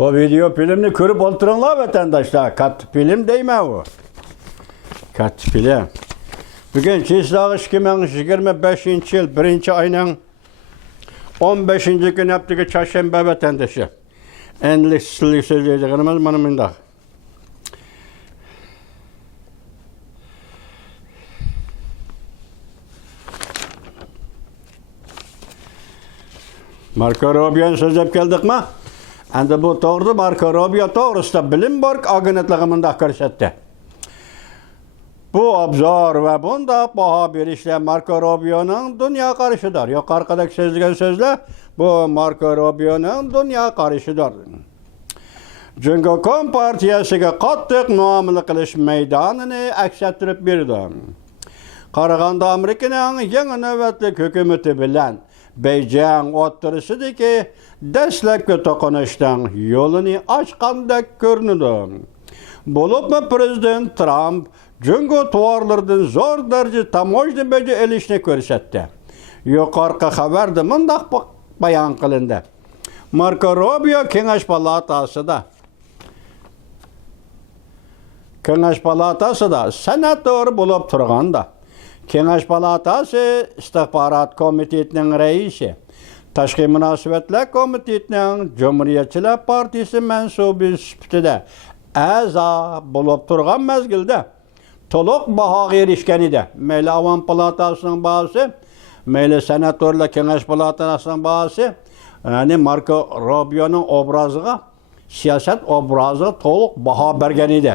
Bu video filmini körüp oturunlar vatandaşlar. Kat film deyme o. Kat film. Bugün Çislağı 2025 yıl 1. ayının 15. gün yaptığı çarşamba vatandaşı. Enlik söyleyeceğimiz bana mindak. Marco Rubio'nun sözüp geldik mi? Endi bu doğru Marco Rubio doğrusu Bloomberg agentliğinde görsetti. Bu obzor ve bunda baha bir işle Marco Rubio'nun dünya karışıdır. Yok arkadaki sözlüğün sözle bu Marco Rubio'nun dünya karışıdır. Çünkü Kompartiyasiga qattiq muomala qilish meydanını aksettirip berdi. Qaraganda Amerikanın yangi navbatlik hukumati bilan Beijing o'tirisidagi dastlabki to'qnashuvdan yo'lini ochgandek ko'rinadi. Bo'libmi prezident Trump Jungo tovarlardan zo'r darajada tamojni baja elishni ko'rsatdi. Yuqorqi xabarda mundaq bayon qilindi. Marco Rubio Kengash palatasida senator bo'lib turganda Kengash palatasi istihbarat komitetining raisi, Tashqi munosabatlar komitetining Cumhuriyetchilar partiyasi mansubi sifatida a'zo bo'lib turgan mezgilda to'liq bahoga erishgan edi. Mayli Avam palatasining bahosi, mayli senatorlar Kengash palatasining bahosi, ya'ni Marco Rubioning obraziga, siyosat obraziga to'liq baho bergan edi.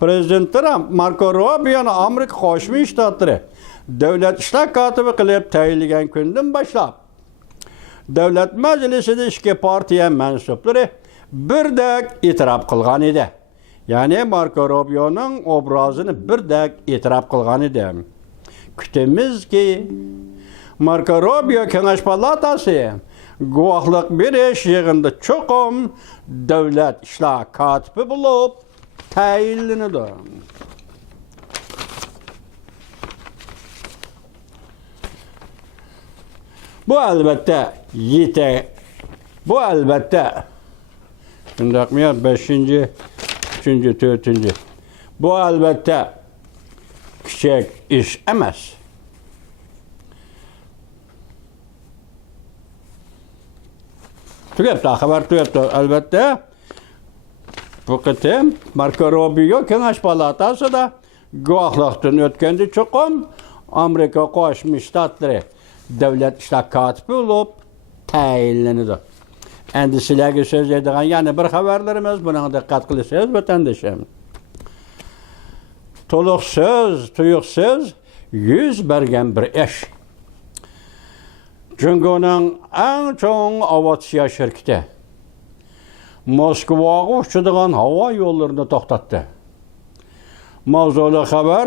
Prezident Trump Marco Rubio'ni Amerika Qo'shma Shtatlari davlat ishlar kotibi qilib tayinlagan kundan boshlab Davlat Majlisida ikki partiya mansublari birdek e'tirof qilgan edi. Ya'ni Marco Rubio'ning obrazini birdek e'tirof qilgan edi. Kutimizki Marco Rubio Kengash palatasi guvohlik berish yig'inida cho'qim davlat ishlar kotibi bo'lib tayinlanadi. Bu albatta bu albatta shundaqmi 5. 3. 4. Bu albatta kichik ish emas. Tugabdi, xabar tugabdi albatta. Bu qitim Marco Rubio Kengash palatasida guvohlikdan o'tganda cho'qim Amerika Qo'shma Shtatlari davlat ishlar kotibi bo'lib tayinlanadi. Endi sizlarga so'zlaydigan yana bir xabarlarimiz, buni diqqat qilsangiz vatandoshim. To'liqsiz, tuyuqsiz yuz bergan bir ish. Jungoning eng chong aviatsiya shirkati Moskvaga uchadigan havo yo'llarini to'xtatdi. Mavzuli xabar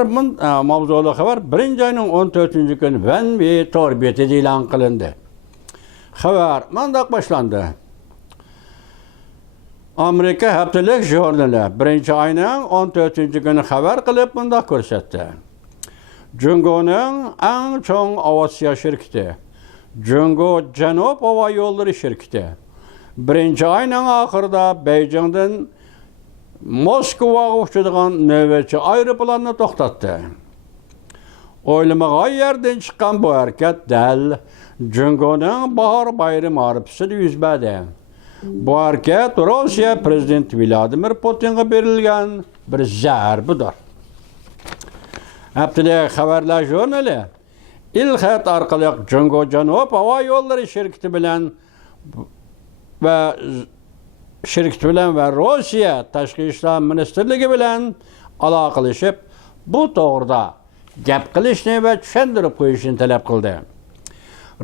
1. ayning 14. kuni Vanvi tor betida e'lon qilindi. Xabar mundaq boshlandi. Amerika haftalik jurnali 1. ayning 14. kuni xabar qilib bundaq ko'rsatdi. Jungoning eng chong aviatsiya shirkati Jungo Janub havo yo'llari shirkati 1. ayning oxirida Beijingdan Moskvaga uchadigan navbatchi aeroplanni to'xtatdi. O'ylamagan yerdan chiqqan bu harakat dal Jungoning bahor bayrami arafasida yuz berdi. Bu harakat Rossiya prezidenti Vladimir Putinga berilgan bir zarbadir. Haftalik xabarlar jurnali ilxat orqali Jungo Janub havo yo'llari shirkati bilan va Rossiya Tashqi ishlar ministrligi bilan aloqalashib, bu to'g'rida gap qilishni va tushuntirib qo'yishni talab qildi.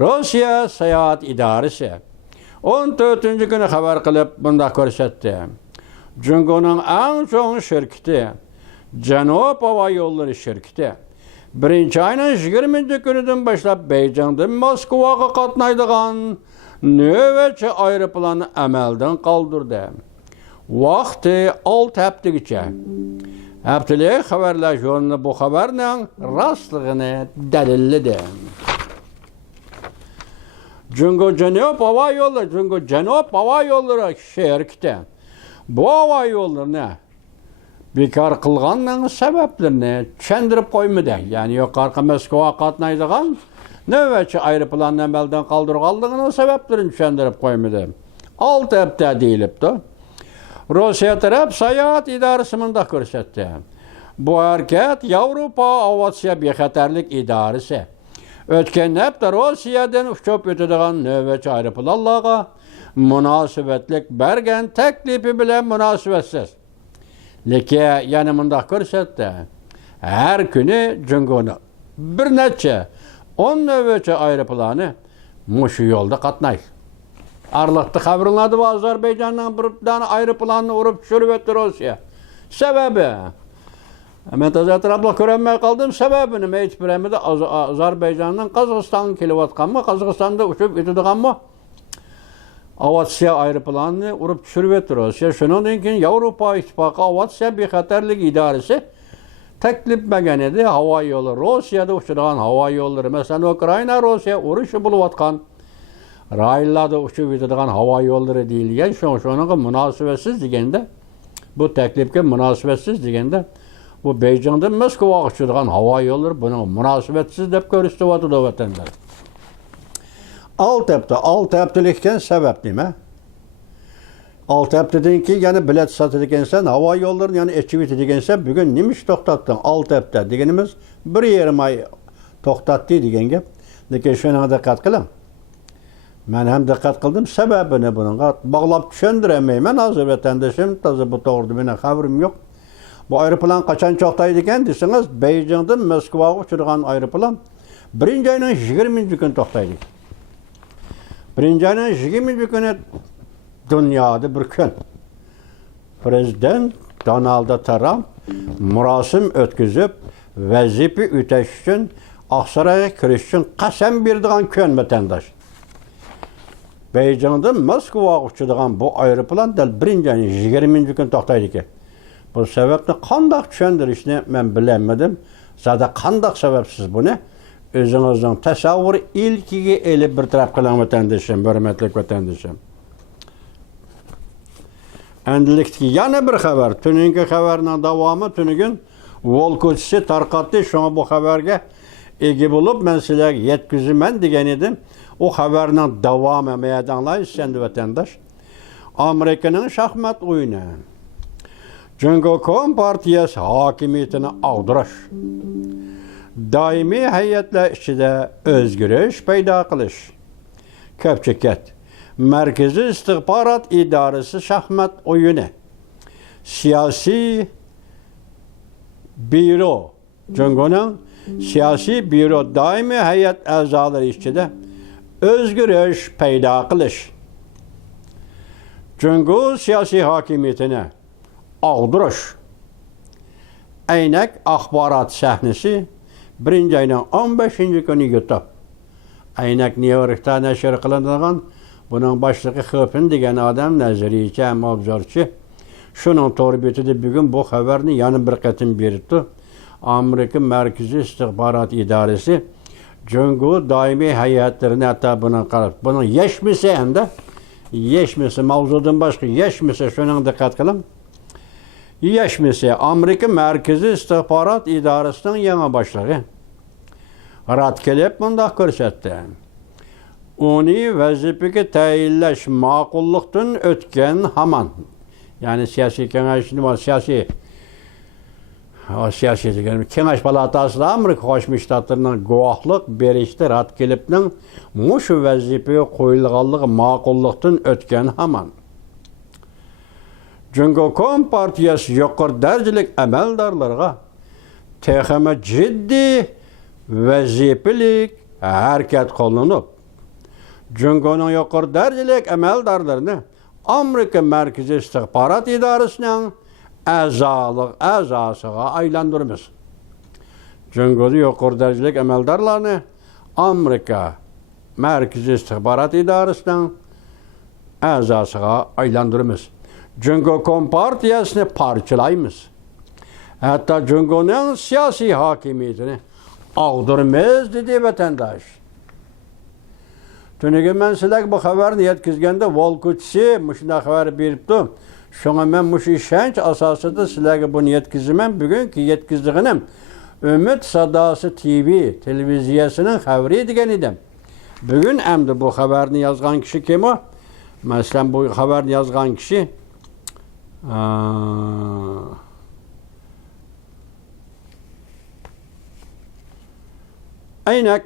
Rossiya sayohat idorasi 14. kuni xabar qilib bunda ko'rsatdi. Jungoning eng chong shirkati Janub havo yo'llari shirkati 1. ayning 20. kunidan boshlab Beijingdan Moskvaga qatnaydigan navbatchi aeroplanni amaldan qoldirdi. Vaqti 6 haftagacha. Haftalik xabarlar jurnali bu xabarning rostligini dalilladi. Cenop hava yolları şerkte. Bu hava yollarını bekar kılganның sebeplerini çendirip koymadı. Yani yukarı Moskova katnaydıgan nöbetçi aeroplanını emelden kaldırganlığının sebeplerini çendirip koymadı. Alt hepte deyilipti. Rusya taraf Seyahat İdarəsində göstərdi. Bu hareket Avrupa Aviasiya Bexatarlik İdarəsi. Ötken hepte Rusya'dan uçup ötüdüğün nöbetçi aeroplanlarga münasebetlik bergen teklifi bile münasebetsiz. Leke yanımında göstərdi. Her günü cüngünü bir neçe 10 nöbetçi aeroplanı muşu yolda katnayır. Arlıqdı xəbrinladı bu Azerbaycan'dan bir tane aeroplanını vurup düşürüp etti Rusya. Sebebi? Mən təzə tərəflə görənməyə qaldım. Səbəbini mən heç biləmədi. Azerbaycan'dan Qazaxıstanın kilovatqanmı, Qazaxıstanda uçup ötüdüğənmü Aviasiya aeroplanını vurup düşürüp etti Rusya. Şunun için Avrupa İttifakı Aviasiya Bexatarlik İdarəsi teklif məgən idi. Hava yolu, Rusya'da uçuduğan hava yolları. Mesela Ukrayna, Rusya uruşu buluvatqan. Raylarda uçup ötüdüğən hava yolları deyilgen. Şunun münasibetsiz degende, bu teklifke münasibetsiz degende, bu Beycan'da Moskova uçuduğan hava yolları bunun münasibetsiz dep görüştüvatı da vatandaş. Alt heptilikten sebep değil mi? Alt heptedin ki yani bilet satılırken hava yolları yani ekibiti degensen bugün nimiş toktattın? Alt hepte degenimiz bir yerim ay toktattı degen gep. Lekin şuna dikkat kılın. Ben hem dikkat kıldım sebebini bunun bağlap düşündüremeyim. Hazır vatandaşım taze bu doğru benim haberim yok. Bu aeroplan kaçan çoktaydı iken deseniz Beycan'dan Moskova'ya uçurgan aeroplan birinci ayının 20. gün toktaydı. Birinci ayının 20. günü dünyada bir gün. Prezident Donald Trump murasim ötküzüp vazife üteş için Aksaray'a kiriş için kasem birdiğen gün vatandaş. Beycan'dan Moskova uçurgan bu aeroplan da birinci ayının 20. gün toktaydı ki. Bu sebeple kandak düşündürüşünü ben bilemedim. Zaten kandak sebepsiz bunu. Özünüzden tasavvur ilkigi eli bir taraf kılan vatandaşım, hürmetlik vatandaşım. Endilikti yana bir haber. Tününkü haberinin devamı tünügün Volkoçisi tarqatdı. Şuna bu haberge egi bulup ben size yetküzümen degen edim. O haberinin devamı meydanlayız sendi vatandaş. Amerika'nın şahmat oyunu. Çünkü Kompartiyası hakimiyetini aldırış. Daimi heyetle içinde özgürüş peyda kılış. Köpçeket. Merkezi İstihbarat İdaresi şahmat oyunu. Siyasi büro. Çünkü'nün siyasi büro daimi heyet azaları içinde özgürüş peyda kılış. Çünkü siyasi hakimiyetini aldırış. Eynek axbarat səhnesi birinci ayının 15. günü YouTube. Eynek New York'ta nəşr qılındığın bunun başlığı Xöpün degen adam nəziriyçi, obzorçu. Şunun torbeti de bugün bu haberini yanı bir qətim berdi. Amerika Merkezi İstihbarat İdaresi Cüngü daimi heyetlerini hatta bunun yeşmisi hem de yeşmisi mavzudan başka yeşmisi şunun dikkat kılın. Yeşmisi Amerika Merkezi İstihbarat İdaresi'nin yana başlığı. Rad kelip bunda körsetdi. Onu vazifeki tayinleş makulluktan ötken haman. Yani siyasi kengaşını var, siyasi kengaş palatası da Amerika Koşmuş Ştatlarının guahlık berişti rad kelipnin muş vazifeye koyulğanlığı makulluktan ötken haman. Çünkü Kompartiyası yukarı derecelik emeldarlarına teheme ciddi vazifelik hareket kılınıp çünkü onun yukarı derecelik emeldarlarını Amerika Merkezi İstihbarat İdaresi'nin azasına aylandırmış. Çünkü yukarı derecelik emeldarlarını Amerika Merkezi İstihbarat İdaresi'nin azasına aylandırmış. Çünkü Kompartiyasını parçalaymış. Hatta Cüngü'nün siyasi hakimiyetini aldırmaz dedi vatandaş. Tünüge men sizlarga bu xabarni yetkazganda Volkuchsi shunday xabar beribdi. Şuna men bu ishonch asosida sizlarga buni yetkazman. Bugungi yetkazdig'inim Umid Sadası TV televiziyasining xabari degan edim. Bugun endi bu xabarni yozgan kishi kim o? Masalan bu xabarni yozgan kishi aynak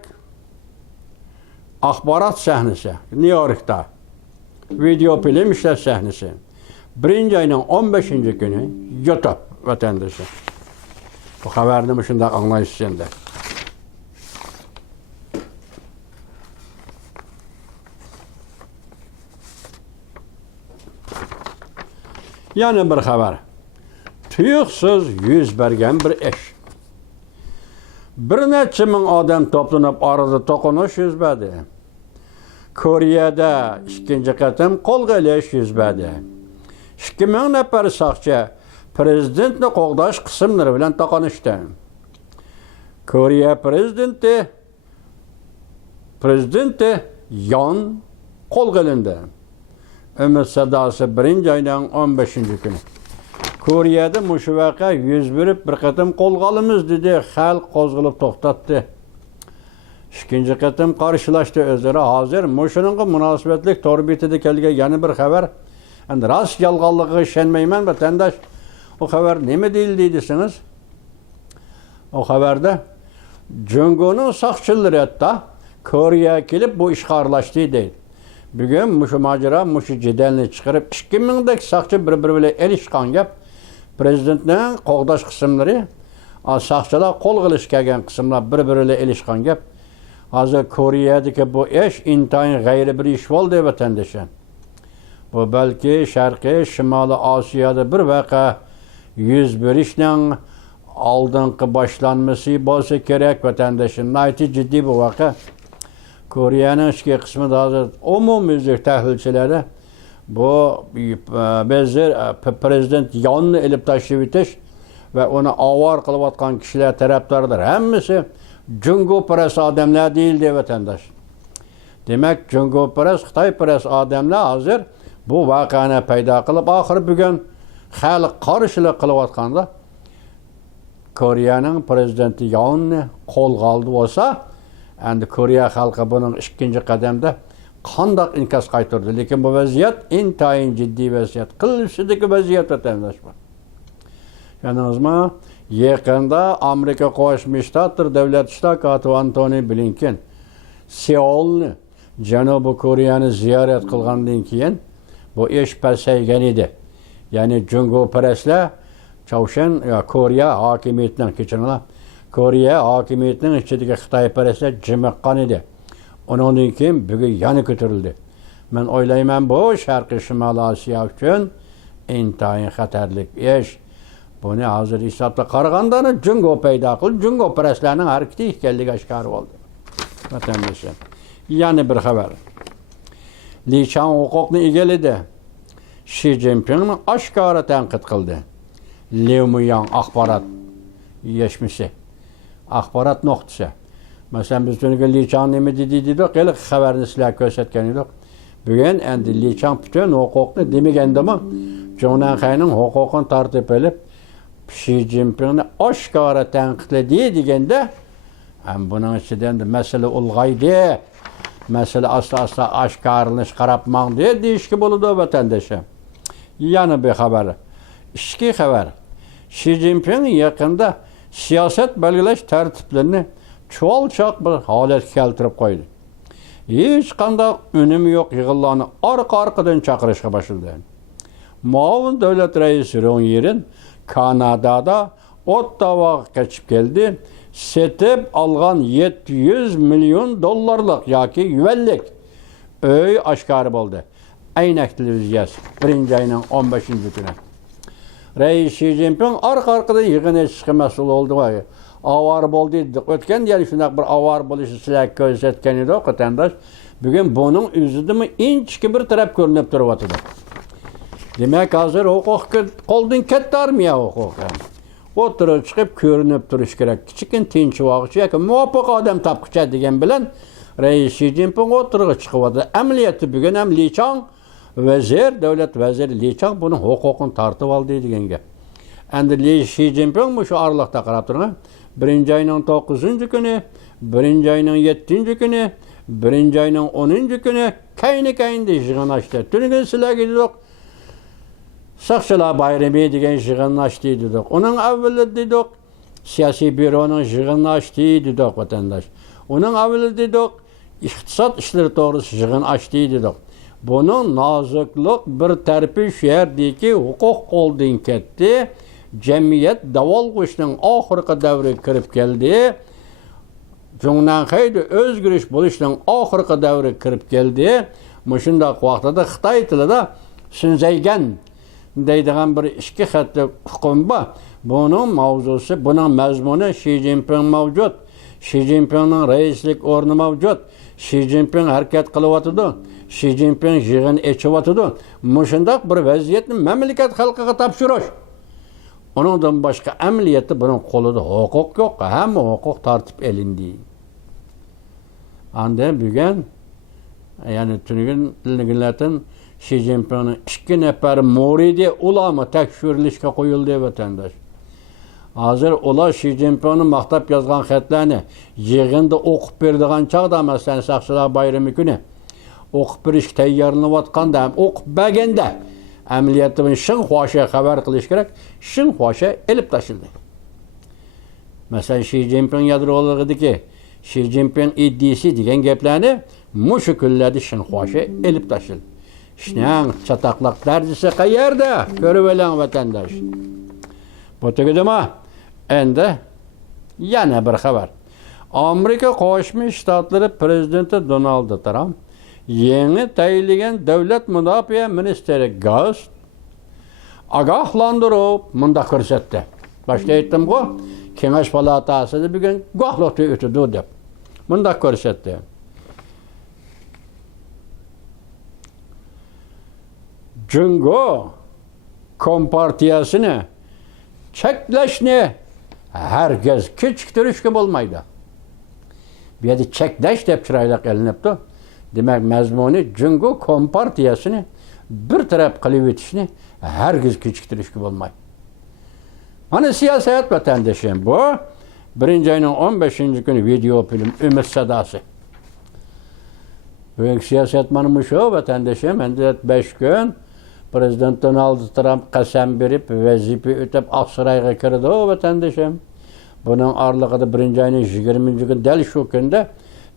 axborot sahnasi New Yorkda video film ishlash sahnasi. 1-oyning 15-kuni YouTube vatandaşı. Bu xabarni shunday anglaysiz endi. Yana bir xabar. Tuyuqsiz yuz bergan bir ish. Bir necha ming odam to'planib orada to'qinish yuz berdi. Koreyada ikkinchi qatim qo'lga olish yuz berdi. 2000 nafar soqchi prezidentni qo'g'dash qismlari bilan to'qnashdi. Koreya prezidenti Yon qo'lga olindi. Umid Sadası 1-oyning 15-kuni. Koreyada mushu voqea yuz berib bir qatim qo'lga olamiz dedi, xalq qo'zg'alib to'xtatdi. Ikkinchi qatim qarshilashdi o'zlari. Hozir mushuninga munosabatlik to'rbetida kelgan yana bir xabar. Endi rost yolg'onligiga ishonmayman vatandosh. O xabar nima deyildi desiniz? O xabarda Jungo'ning soqchilari hatta Koreyaga kelib bu ishga aralashdi deydi. Bugun mushu mojaro, mushu jidalni chiqarib 2000 dak soqchi bir-biri bilan elishgan gap. Prezidentning qo'g'dash qismlari, soqchilar qo'lga olish kelgan qismlar bir-biri bilan elishgan gap. Hozir Koreyadagi bu ish intayin g'ayri bir ish bo'ldi vatandoshlar. Bu balki Sharqiy Shimoliy Osiyoda bir voqea yuz berishning oldingi boshlanmasi bo'lsa kerak vatandoshlar. Nayt jiddiy bu voqea. Koreyaning ichki qismida hozir umumiy tahlilchilari bu prezident Yonni ilib tashlab o'tish va uni avor qilayotgan kishilar tarafdorlar hammasi Jungoparast odamlar deyildi vatandosh. Demak, Jungoparast, Xitoyparast odamlar hozir bu voqeani paydo qilib, oxiri bugun xalq qarshilik qilayotganda Koreyaning prezidenti Yonni qo'lga oldi bo'lsa, endi Koreya xalqi buning ikkinchi qadamda qanday inkas qaytardi. Lekin bu vaziyat intayin jiddiy vaziyat. Qilishidagi vaziyat vatandosh bu. Yalnizmi yaqinda Amerika Qo'shma Shtatlar davlat ishlar katibi Antony Blinken Seulni, Janubiy Koreyani ziyorat qilgandan keyin bu ish pasaygan edi. Ya'ni Jungoparastlar Chawshan Koreya hokimiyatining kechiringlar. Koreya hokimiyatining ichidagi Xitoyparastlar jimiqqan edi. Ondan keyin bugun yana ko'tarildi. Men o'ylayman bu Sharqiy Shimoliy Osiyo uchun intayin xatarli ish. Buni hozir hisobga qaraganda Jungo paydo qilib, Jungoparastlarning harakati ekanligi oshkor bo'ldi. Vatandoshlar. Yana bir xabar. Li Chang huquqni egalladi. Shi Jinpingni oshkora tanqid qildi. Liu Muyang axborot yeshmisi. Axborot nuqtasi. Masalan biz bunga Li Chang nima dedi, qiliq xabarni sizlarga ko'rsatgan edik. Bugun endi Li Chang butun huquqni demagandimi, Jonanxayning huquqini tartib olib, Shi Jinpingni oshkora tanqidladi deganda, ham buning ichida endi masala ulg'aydi. Masala asta-asta oshkorlanish qarabmoqdi deyishga bo'ladi vatandoshlar. Yana bir xabar. Ishki xabar. Shi Jinping yaqinda siyosat belgilash tartiblarini cho'lchoq bir holatga keltirib qo'ydi. Hech qanday unumi yo'q yig'inlarni orqa-orqadan chaqirishga boshladi. Muavin davlat raisi Ron Yerin Kanadada Ottavaga qochib keldi. Setib olgan 700 milyon dollarlik yoki yuvanlik uy oshkor bo'ldi. Aynak televiziyasi 1-oyning 15-kuni. Rais Xi Jinping orqa-orqadan yig'inga chiqib mas'ul oldi. Avar bo'ldi. O'tgan yil shunday bir avar bo'lishi sizlarga ko'rsatgan edi vatandosh. Bugun buning o'zidami inchki bir taraf ko'rinib turibdi. Demak, hozir huquqqa qo'ldan katta armiya huquqi. O'tirib chiqib ko'rinib turish kerak. Kichkin tinch vaqtchi yoki muvofiq odam topqicha degan bilan Reis Xi Jinping oturuğa çıkıvadı. Emniyeti bugün hem Li Chang vezir, devlet veziri Li Chang bunun hukukunu tartıp aldı degan gap. Endi Li Xi Jinping şu aralıkta qarab turgan. 1 ayının 9 günü, 1 ayının 7 günü, 1 ayının 10 günü kayni yığın açtı. Tünün sizlerge dedik. Saqçılar bayramı degan yığın açtı dedik. Onun evveli dedik. Siyasi büronun yığın açtı dedik vatandaş. Onun evveli dedik. İqtisat işleri doğrusu yığın açtı dedik. Bunun nazıklık bir tarafı şu yerdeki hukuk koldan ketdi. Cemiyet davolg'ishning oxirgi davri kirib keldi. Jungdan haydi özgürüş bulishning oxirgi davri kirib keldi. Mushundaq vaqtida Xitoy tilida Sinzaygan deydigan bir ikki xatli hukm bor. Bunun mavzusi, bunun mazmuni Xi Jinping mavjud. Xi Jinpingning raislik o'rni mavjud. Xi Jinping harakat qilyotidi. Xi Jinping yig'in echyotidi. Mushundaq bir vaziyatni mamlakat xalqiga topshirish. Onundan başka emniyeti bunun kolunda hukuk yok. Hem hukuk tartip elindi. Anda bugün yani tünün dilnigilatin Xi Jinping'in 2 nefer muridi ulama tekşirilişke koyuldu vatandaş. Hazır ola Xi Jinping'in maktap yazgan xatlarını yığında okup berdiğen çağda mesela Saqçılar bayramı günü okup beriş tayyorlanayotganda ham okup berganda amaliyotni shin xoşa xabar qilish kerak. Shin xoşa elib tashildi. Masalan Xi Jinping yadroligidagi Xi Jinping iddisi degan gaplarni mushu kunlarda shin xoşa elib tashildi. Shunang chataqlaq darajasi qayerda? Ko'rib oling vatandosh. Bu tugudimi? Endi yana bir xabar. Amerika Qo'shma Shtatlari prezidenti Donald Trump yeni tayinlangan davlat mudofaa ministri Gast agahlandırıp munda ko'rsatdi. Başta aytdim-ku, Kengash palatasida bugun guvohlikda o'tdi deb. Munda ko'rsatdi. Jungo kompartiyasini cheklashni herkes kechiktirishga bo'lmaydi. Bu yerda cheklash deb chiroyli qilinibdi. Demek mazmuni Jungo kompartiyasini bir taraf qilib o'tishni herkes kechiktirishga bo'lmaydi. Mana siyosat vatandoshim bu 1 ayning 15 kuni video film Umid sadosi. Bu siyosat mana shu vatandoshim endi 5 kun Prezident Donald Trump qasam berib vazifa o'tab Oqsaroyga kirdi vatandoshim. Bunun aralig'ida 1 ayning 20 kuni dal shu kunda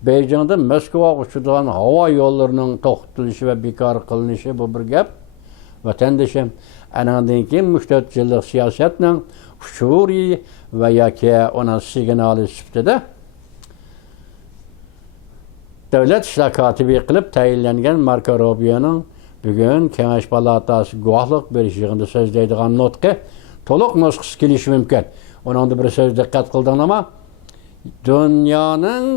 Beijing'da Moskvaga uçulan hava yollarının to'xtatilishi ve bekor qilinishi bu bir gap. Vatandoshim, anandan keyin mustaqillik siyosatining ushuri va yoki ona signali sifatida davlat ishlar kotibi qilib tayinlangan Marko Rubioning bugun Kengash palatasi guvohlik berish yig'inida so'zlaydigan nutqi to'liq nusxasi kelishi mumkin. Onda bir so'z diqqat qildim ama dunyoning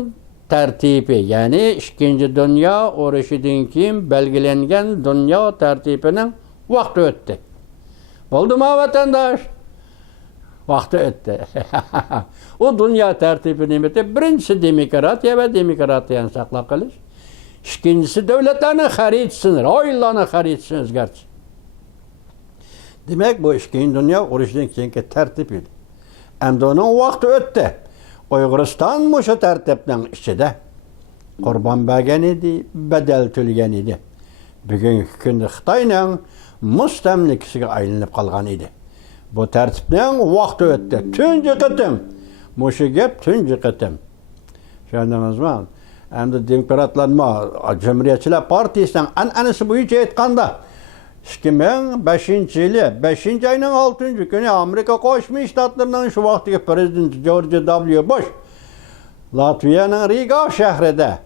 tertibi yani 2. Dünya uğraşıdan kim belgelengen dünya tertibinin vakti öttü. Oldu mu vatandaş? Vakti öttü. O dünya tertibinin birincisi demokratiya ve demokratiyanı saklap kalış. İkincisi devletlerini haritsinir, oylarını haritsinir gerçi. Demek bu 2. Dünya uğraşıdan kimki tertibiydi. Hem de onun vakti öttü. Uyg'uriston mushu tartibning ichida qurban bergan edi, badal to'lagan edi. Bugungi kunda Xitoyning mustamlikasiga aylanib qolgan edi. Bu tartibning vaqti o'tdi. Tunji qatim. Mushu gap tunji qatim. Tushundingizmi? Endi demokratlar, Cumhuriyetçiler Partiyasining an'anasi bo'yicha aytganda 2005 yılı 5 ayının 6 günü Amerika Qo'shma Shtatlarining şu vaqtdagi prezidenti George W. Bush Latviyaning Riga shahrida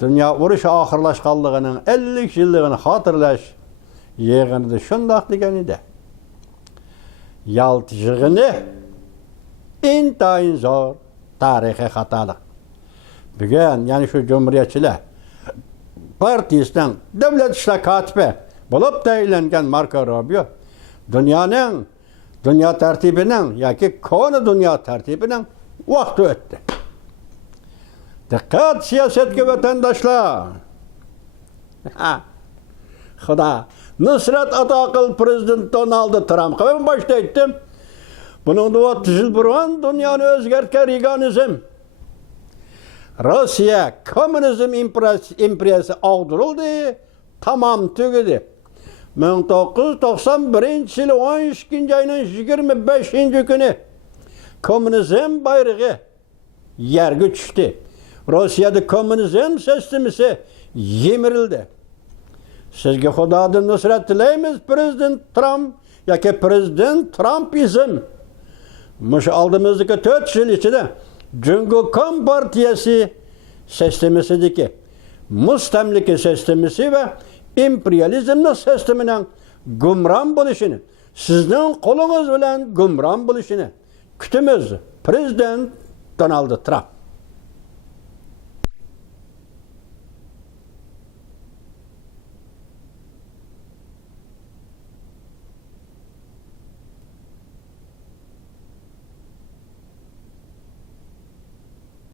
dunyo urushi oxirlashganligining 50 yilligini xotirlash yig'inida shundoq degan edi. Yalta yig'ini intayin zo'r tarixiy xatolik. Bugun yani şu Cumhuriyetçiler Partiyasining davlat ishlar kotibi bo'lib tayinlangan Marko Rubio dünya tertibinin yoki koni dunyo tertibinin vaqti o'tdi. Dikkat siyasetke vatandaşlar. Xuda. Nusrat Atakıl Prezident Donald Trump'a ben başta ettim. Bunun da 30 yıl burun dünyanı özgertken Reaganizm. Rusya komünizm imperiyası ağdırıldı. Tamam tügedi. 1991 yılı 12. ayının 25. günü komünizm bayrağı yerge düştü. Rusya'da komünizm sistemisi yemirildi. Sizge Xudadan nusrat dileymiz Prezident Trump, yaki Prezident Trumpizm. Muş aldığımızdaki 4 yıl içinde Cumhurbaşkanı Partiyası sistemisindeki mustamlike sistemisi ve imperializmnin sisteminin gumran buluşunu, sizden kolunuz bilen gumran buluşunu kütümüz Prezident Donald Trump.